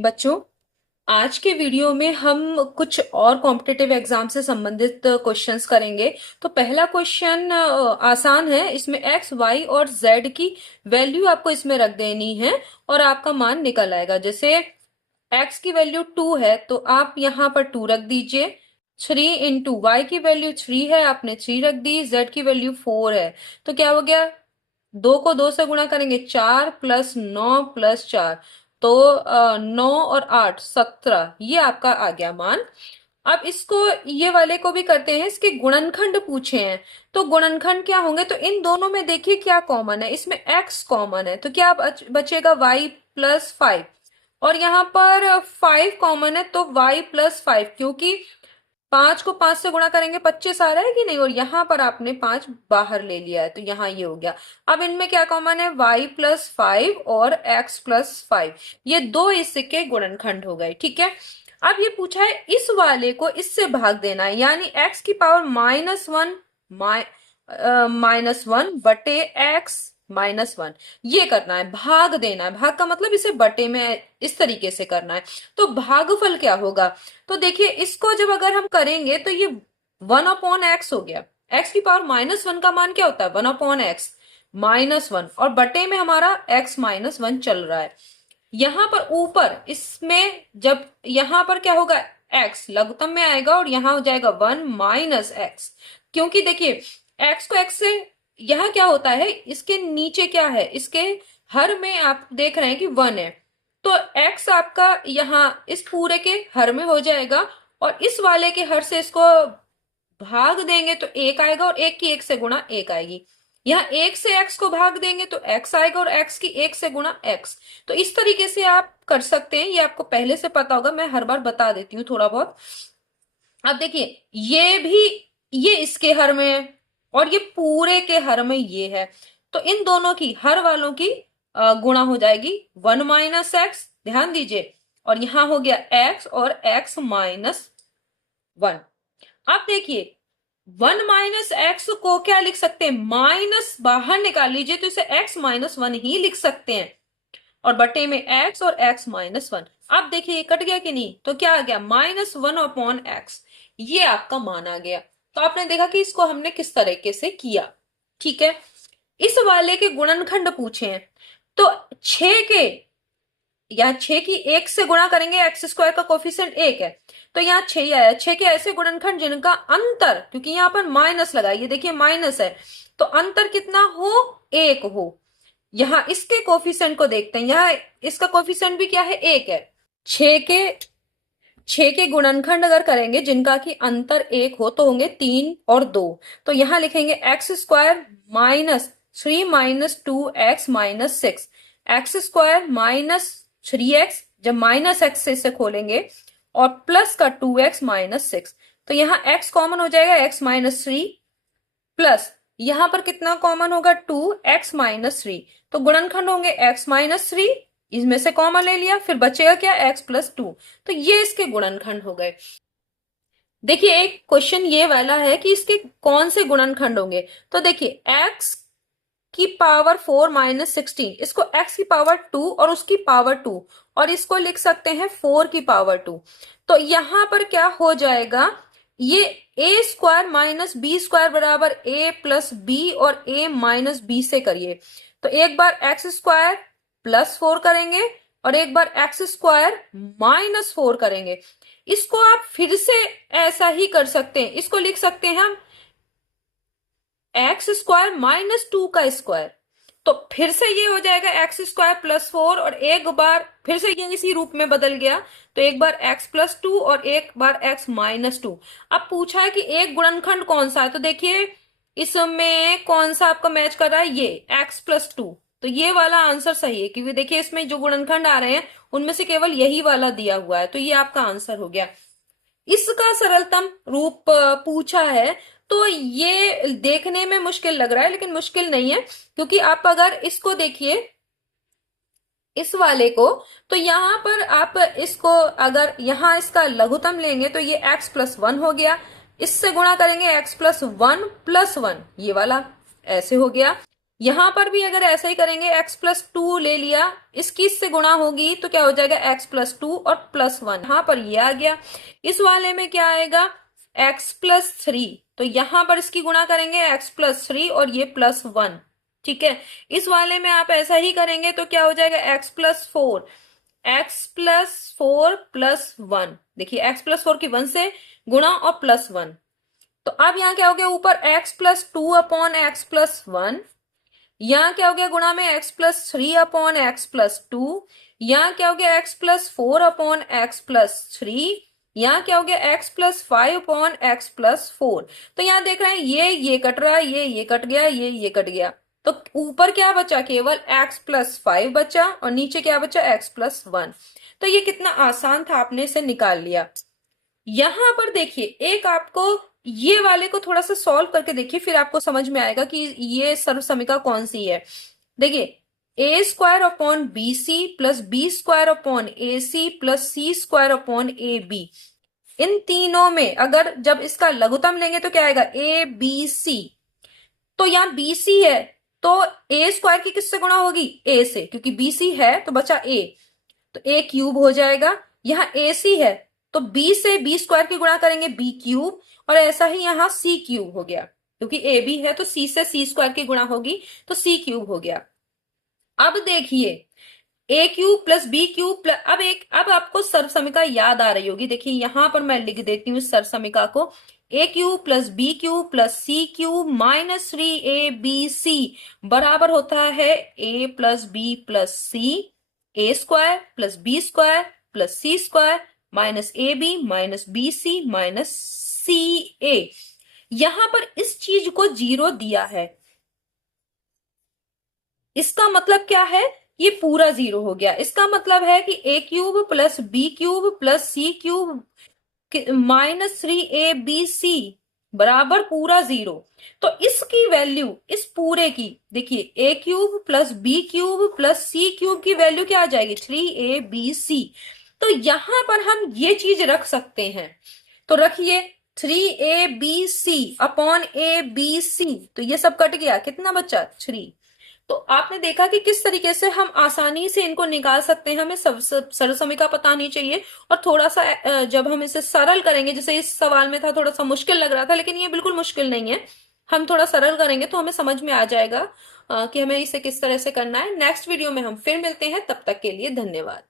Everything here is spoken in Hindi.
बच्चों, आज के वीडियो में हम कुछ और कॉम्पिटिटिव एग्जाम से संबंधित क्वेश्चंस करेंगे। तो पहला क्वेश्चन आसान है। इसमें एक्स वाई और जेड की वैल्यू आपको इसमें रख देनी है और आपका मान निकल आएगा। जैसे एक्स की वैल्यू 2 है तो आप यहाँ पर 2 रख दीजिए। 3 इंटू वाई की वैल्यू 3 है, आपने 3 रख दी। जेड की वैल्यू 4 है तो क्या हो गया, 2 को 2 से गुणा करेंगे 4 प्लस 9 प्लस 4, तो 9 और 8 17, ये आपका आ गया मान। अब इसको ये वाले को भी करते हैं, इसके गुणनखंड पूछे हैं। तो गुणनखंड क्या होंगे, तो इन दोनों में देखिए क्या कॉमन है, इसमें x कॉमन है तो क्या बचेगा y प्लस 5, और यहाँ पर 5 कॉमन है तो y प्लस 5, क्योंकि 5 को 5 से गुणा करेंगे 25 आ रहा है कि नहीं, और यहाँ पर आपने 5 बाहर ले लिया है तो यहाँ ये हो गया। अब इनमें क्या कॉमन है, y प्लस 5 और x प्लस 5, ये दो इसके गुणनखंड हो गए। ठीक है, अब ये पूछा है इस वाले को इससे भाग देना है, यानी x की पावर -1 बटे x -1, ये करना है, भाग देना है। भाग का मतलब इसे बटे में इस तरीके से करना है। तो भागफल क्या होगा, तो देखिए इसको जब अगर हम करेंगे तो ये 1/x हो गया। x की पावर -1 का मान क्या होता है, 1/x -1, और बटे में हमारा x -1 चल रहा है। यहां पर ऊपर इसमें जब यहां पर क्या होगा, x लघुत्तम में आएगा और यहां हो जाएगा 1 माइनस एक्स, क्योंकि देखिए x को x से, यहाँ क्या होता है, इसके नीचे क्या है, इसके हर में आप देख रहे हैं कि 1 है, तो x आपका यहाँ इस पूरे के हर में हो जाएगा, और इस वाले के हर से इसको भाग देंगे तो 1 आएगा, और 1 की 1 से गुणा 1 आएगी। यहाँ 1 से x को भाग देंगे तो x आएगा, और x की 1 से गुणा x। तो इस तरीके से आप कर सकते हैं, ये आपको पहले से पता होगा, मैं हर बार बता देती हूँ थोड़ा बहुत। अब देखिए ये भी, ये इसके हर में है और ये पूरे के हर में ये है, तो इन दोनों की हर वालों की गुणा हो जाएगी 1 माइनस एक्स, ध्यान दीजिए, और यहां हो गया x और x -1। अब देखिए 1 माइनस एक्स को क्या लिख सकते हैं, माइनस बाहर निकाल लीजिए तो इसे x -1 ही लिख सकते हैं, और बटे में x और x -1। अब देखिए ये कट गया कि नहीं, तो क्या आ गया, -1/x, ये आपका मान आ गया। तो आपने देखा कि इसको हमने किस तरीके से किया। ठीक है, इस वाले के गुणनखंड पूछे हैं, तो 6 के, या 6 की 1 से गुणा करेंगे, एक्स स्क्वायर का कोफिशिएंट 1 है तो यहाँ 6 ही आया। 6 के ऐसे गुणनखंड जिनका अंतर, क्योंकि यहाँ पर माइनस लगा, ये देखिए माइनस है, तो अंतर कितना हो, 1 हो। यहाँ इसके कोफिशिएंट को देखते हैं, यहाँ इसका कोफिशिएंट भी क्या है, 1 है। 6 के गुणनखंड अगर करेंगे जिनका की अंतर 1 हो तो होंगे 3 और 2, तो यहाँ लिखेंगे x square -3 -2x -6, x square -3x, जब माइनस एक्स से इसे खोलेंगे, और प्लस का 2x -6, तो यहाँ x कॉमन हो जाएगा, x -3, प्लस यहां पर कितना कॉमन होगा, 2x -3, तो गुणनखंड होंगे x -3, इसमें से कॉमन ले लिया, फिर बचेगा क्या, x +2, तो ये इसके गुणनखंड हो गए। देखिए एक क्वेश्चन ये वाला है कि इसके कौन से गुणनखंड होंगे, तो देखिए x की पावर 4 -16, इसको x की पावर 2 और उसकी पावर 2, और इसको लिख सकते हैं 4 की पावर 2, तो यहां पर क्या हो जाएगा, ये a square minus b square बराबर a प्लस बी, और a माइनस बी से करिए, तो एक बार एक्स स्क्वायर +4 करेंगे और एक बार एक्स स्क्वायर -4 करेंगे। इसको आप फिर से ऐसा ही कर सकते हैं, इसको लिख सकते हैं हम एक्स स्क्वायर -2 का स्क्वायर, तो फिर से ये हो जाएगा एक्स स्क्वायर +4, और एक बार फिर से ये इसी रूप में बदल गया, तो एक बार x +2 और एक बार x -2। अब पूछा है कि एक गुणनखंड कौन सा है, तो देखिए इसमें कौन सा आपका मैच कर रहा है, ये x +2, तो ये वाला आंसर सही है, क्योंकि देखिए इसमें जो गुणनखंड आ रहे हैं उनमें से केवल यही वाला दिया हुआ है, तो ये आपका आंसर हो गया। इसका सरलतम रूप पूछा है, तो ये देखने में मुश्किल लग रहा है लेकिन मुश्किल नहीं है, क्योंकि आप अगर इसको देखिए इस वाले को, तो यहां पर आप इसको अगर यहां इसका लघुत्तम लेंगे तो ये x +1 हो गया, इससे गुणा करेंगे x +1 +1, ये वाला ऐसे हो गया। यहां पर भी अगर ऐसा ही करेंगे, x+2 ले लिया, इसकी इससे गुणा होगी तो क्या हो जाएगा, x+2 और +1, यहां पर ये आ गया। इस वाले में क्या आएगा, x+3, तो यहां पर इसकी गुणा करेंगे x+3 और ये +1, ठीक है। इस वाले में आप ऐसा ही करेंगे तो क्या हो जाएगा, x+4, x+4 +1, देखिए x+4 की 1 से गुणा और +1, तो अब यहाँ क्या हो गया, ऊपर x+2/x+1, यहाँ क्या हो गया गुणा में x+3/x+2, यहाँ क्या हो गया x+4/x+3, यहाँ क्या हो गया x+5/x+4। तो यहाँ देख रहे हैं ये कट रहा है, ये कट गया, ये कट गया, तो ऊपर क्या बचा, केवल x+5 बचा और नीचे क्या बचा, x+1। तो ये कितना आसान था, आपने इसे निकाल लिया। यहां पर देखिए, एक आपको ये वाले को थोड़ा सा सॉल्व करके देखिए, फिर आपको समझ में आएगा कि ये सर्वसमिका कौन सी है। देखिए, a² upon bc plus b² upon ac plus c² upon ab, इन तीनों में अगर जब इसका लघुत्तम लेंगे तो क्या आएगा, abc। तो यहाँ bc है तो a² की किससे गुणा होगी, a से, क्योंकि bc है तो बचा a, तो a³ हो जाएगा। यहाँ ac है तो b से b² की गुणा करेंगे b³, और ऐसा ही यहाँ c³ हो गया, क्योंकि ab है तो c से c² की गुणा होगी तो c³ हो गया। अब देखिए, a³ प्लस b³ प्लस, अब आपको सर्वसमिका याद आ रही होगी, देखिए यहां पर मैं लिख देती हूँ इस सर्वसमिका को, a³ plus b³ plus c³ minus 3abc बराबर होता है a plus b plus c, a² plus b² plus c² minus ab minus bc minus ca। यहां पर इस चीज को 0 दिया है, इसका मतलब क्या है, ये पूरा 0 हो गया। इसका मतलब है कि a³ plus b³ plus c³ minus 3abc बराबर पूरा 0। तो इसकी वैल्यू, इस पूरे की देखिए, a³ plus b³ plus c³ की वैल्यू क्या आ जाएगी, 3abc। तो यहां पर हम ये चीज रख सकते हैं, तो रखिए 3abc/abc, तो ये सब कट गया, कितना बचा, 3। तो आपने देखा कि किस तरीके से हम आसानी से इनको निकाल सकते हैं, हमें सरसमिका पता नहीं चाहिए। और थोड़ा सा जब हम इसे सरल करेंगे, जैसे इस सवाल में था थोड़ा सा मुश्किल लग रहा था, लेकिन ये बिल्कुल मुश्किल नहीं है, हम थोड़ा सरल करेंगे तो हमें समझ में आ जाएगा कि हमें इसे किस तरह से करना है। नेक्स्ट वीडियो में हम फिर मिलते हैं, तब तक के लिए धन्यवाद।